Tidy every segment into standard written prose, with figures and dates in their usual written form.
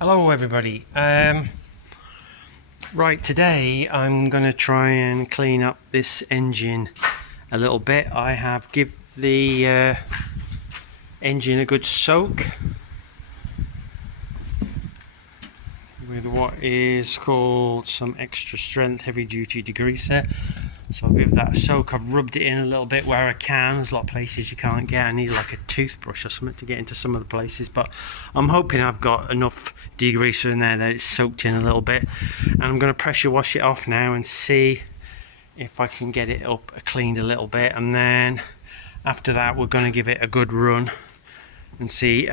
Hello everybody. Right, today I'm going to try and clean up this engine a little bit. I have give the engine a good soak with what is called some extra strength heavy duty degreaser. So I'll give that a soak. I've rubbed it in a little bit where I can. There's a lot of places you can't get. I need like a toothbrush or something to get into some of the places, but I'm hoping I've got enough degreaser in there that it's soaked in a little bit. And I'm going to pressure wash it off now and see if I can get it up cleaned a little bit, and then after that we're going to give it a good run and see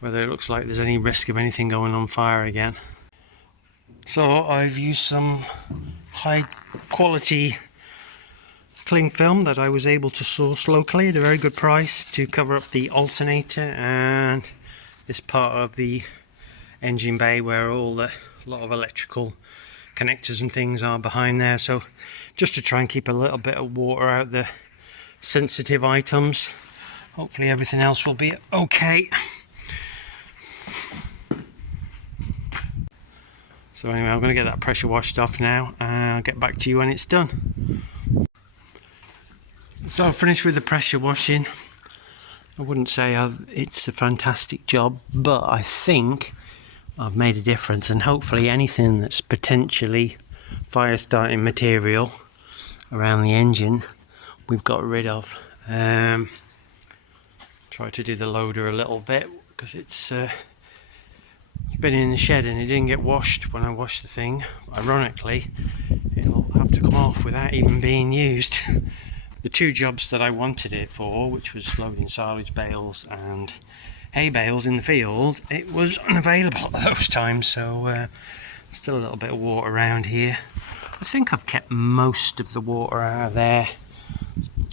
whether it looks like there's any risk of anything going on fire again. So I've used some high quality cling film that I was able to source locally at a very good price to cover up the alternator and this part of the engine bay where a lot of electrical connectors and things are behind there. So just to try and keep a little bit of water out the sensitive items. Hopefully everything else will be okay. So anyway, I'm going to get that pressure washed off now and I'll get back to you when it's done. So I've finished with the pressure washing. I wouldn't say it's a fantastic job, but I think I've made a difference, and hopefully anything that's potentially fire starting material around the engine we've got rid of. Try to do the loader a little bit because it's been in the shed and it didn't get washed when I washed the thing. Ironically, it'll have to come off without even being used. The two jobs that I wanted it for, which was loading silage bales and hay bales in the field, it was unavailable at those times, so still a little bit of water around here. I think I've kept most of the water out of there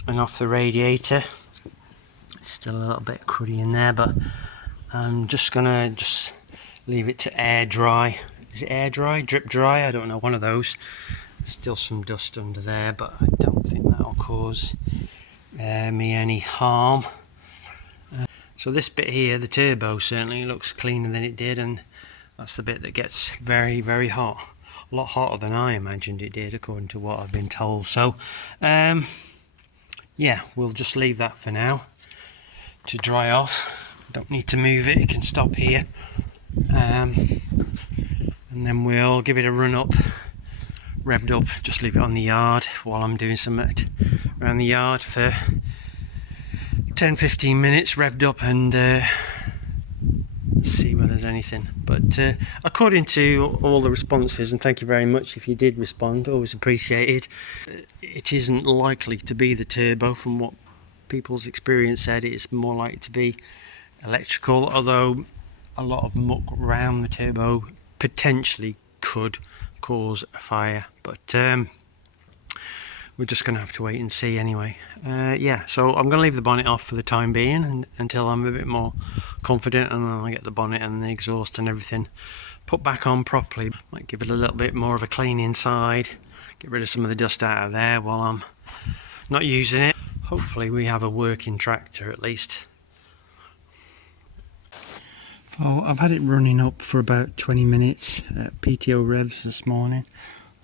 and off the radiator. It's still a little bit cruddy in there, but I'm just gonna leave it to air dry. Is it air dry? Drip dry? I don't know, one of those. Still some dust under there, but I don't think that'll cause me any harm. So this bit here, the turbo, certainly looks cleaner than it did, and that's the bit that gets very, very hot. A lot hotter than I imagined it did, according to what I've been told. So yeah, we'll just leave that for now to dry off. Don't need to move it, it can stop here. And then we'll give it a run up, revved up, just leave it on the yard while I'm doing something around the yard for 10-15 minutes, revved up, and see whether there's anything. But according to all the responses, and thank you very much if you did respond, always appreciated, it isn't likely to be the turbo. From what people's experience said, it's more likely to be electrical, although a lot of muck around the turbo potentially could cause a fire, but we're just going to have to wait and see anyway. Yeah, so I'm going to leave the bonnet off for the time being and until I'm a bit more confident, and then I'll get the bonnet and the exhaust and everything put back on properly. Might give it a little bit more of a clean inside, get rid of some of the dust out of there while I'm not using it. Hopefully we have a working tractor at least. Oh, I've had it running up for about 20 minutes at PTO revs this morning.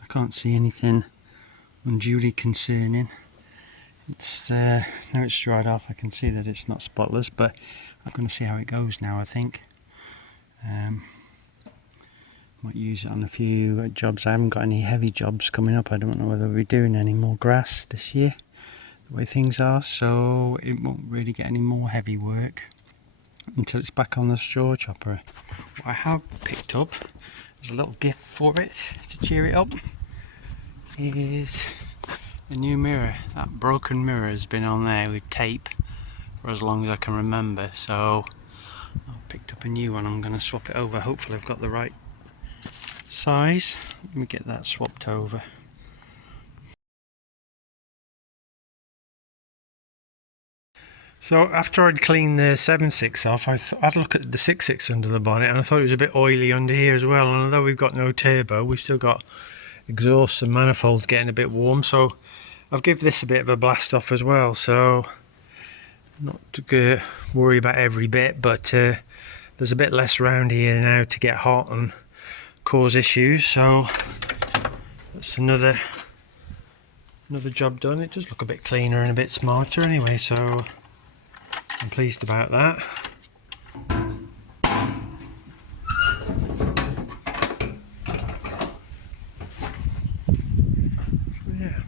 I can't see anything unduly concerning. It's now it's dried off. I can see that it's not spotless, but I'm going to see how it goes now. I think might use it on a few jobs. I haven't got any heavy jobs coming up. I don't know whether we're doing any more grass this year, the way things are, so it won't really get any more heavy work until it's back on the straw chopper. What I have picked up, there's a little gift for it to cheer it up, is a new mirror. That broken mirror has been on there with tape for as long as I can remember, so I picked up a new one. I'm going to swap it over. Hopefully I've got the right size. Let me get that swapped over. So after I'd cleaned the 7.6 off, I had a look at the 6.6 under the bonnet, and I thought it was a bit oily under here as well. And although we've got no turbo, we've still got exhausts and manifolds getting a bit warm, so I've given this a bit of a blast off as well. So not to worry about every bit, but there's a bit less around here now to get hot and cause issues, so that's another job done. It does look a bit cleaner and a bit smarter anyway, so I'm pleased about that. So yeah,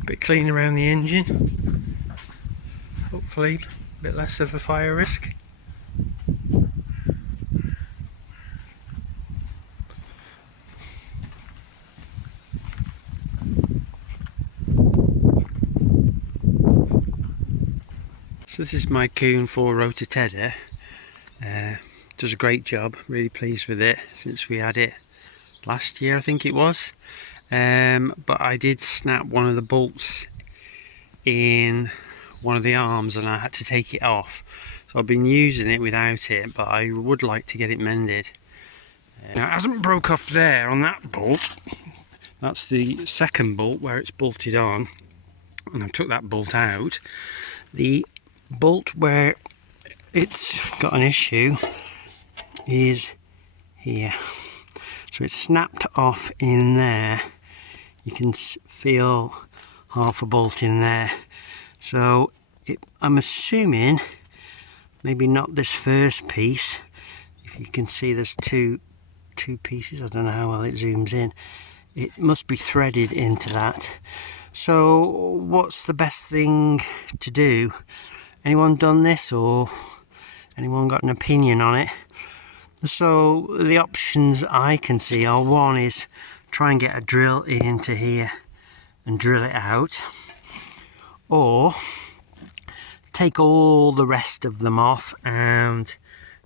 a bit cleaner around the engine, hopefully a bit less of a fire risk. So this is my Kuhn 4-rotor tedder. Does a great job, really pleased with it since we had it last year, I think it was. But I did snap one of the bolts in one of the arms and I had to take it off. So I've been using it without it, but I would like to get it mended. Now it hasn't broke off there on that bolt. That's the second bolt where it's bolted on, and I took that bolt out. The bolt where it's got an issue is here, so it's snapped off in there. You can feel half a bolt in there, so I'm assuming maybe not this first piece. If you can see there's two pieces, I don't know how well it zooms in. It must be threaded into that. So what's the best thing to do? Anyone done this, or anyone got an opinion on it? So the options I can see are, one is try and get a drill into here and drill it out, or take all the rest of them off and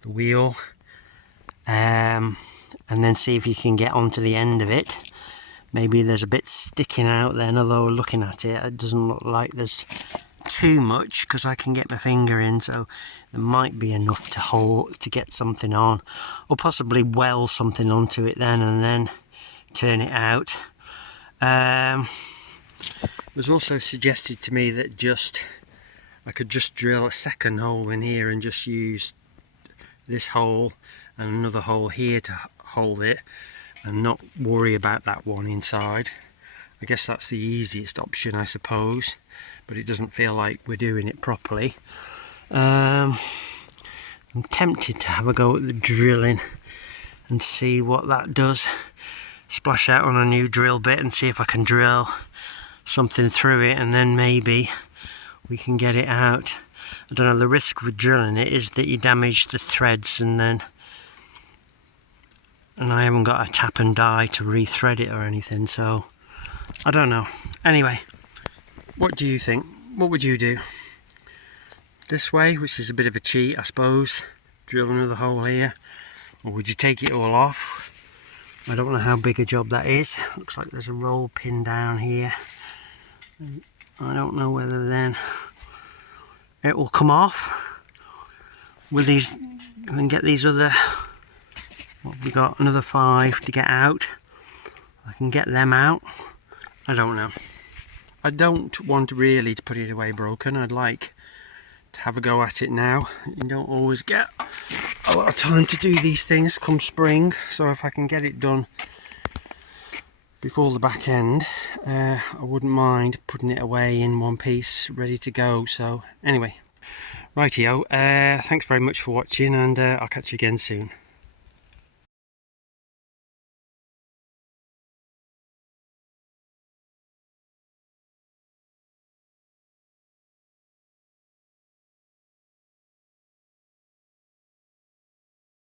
the wheel, and then see if you can get onto the end of it. Maybe there's a bit sticking out then, although looking at it, it doesn't look like there's too much because I can get my finger in, so there might be enough to hold to get something on, or possibly weld something onto it then and then turn it out. It was also suggested to me that I could just drill a second hole in here and just use this hole and another hole here to hold it and not worry about that one inside. I guess that's the easiest option, I suppose, but it doesn't feel like we're doing it properly. I'm tempted to have a go at the drilling and see what that does. Splash out on a new drill bit and see if I can drill something through it, and then maybe we can get it out. I don't know, the risk with drilling it is that you damage the threads, and I haven't got a tap and die to re-thread it or anything, so I don't know. Anyway, what do you think? What would you do? This way, which is a bit of a cheat, I suppose, drill another hole here, or would you take it all off? I don't know how big a job that is. Looks like there's a roll pin down here. I don't know whether then it will come off. Will these, and get these other, what have we got, another 5 to get out. I can get them out. I don't know. I don't want really to put it away broken. I'd like to have a go at it now. You don't always get a lot of time to do these things come spring, so if I can get it done before the back end, I wouldn't mind putting it away in one piece ready to go. So anyway, rightio, thanks very much for watching, and I'll catch you again soon.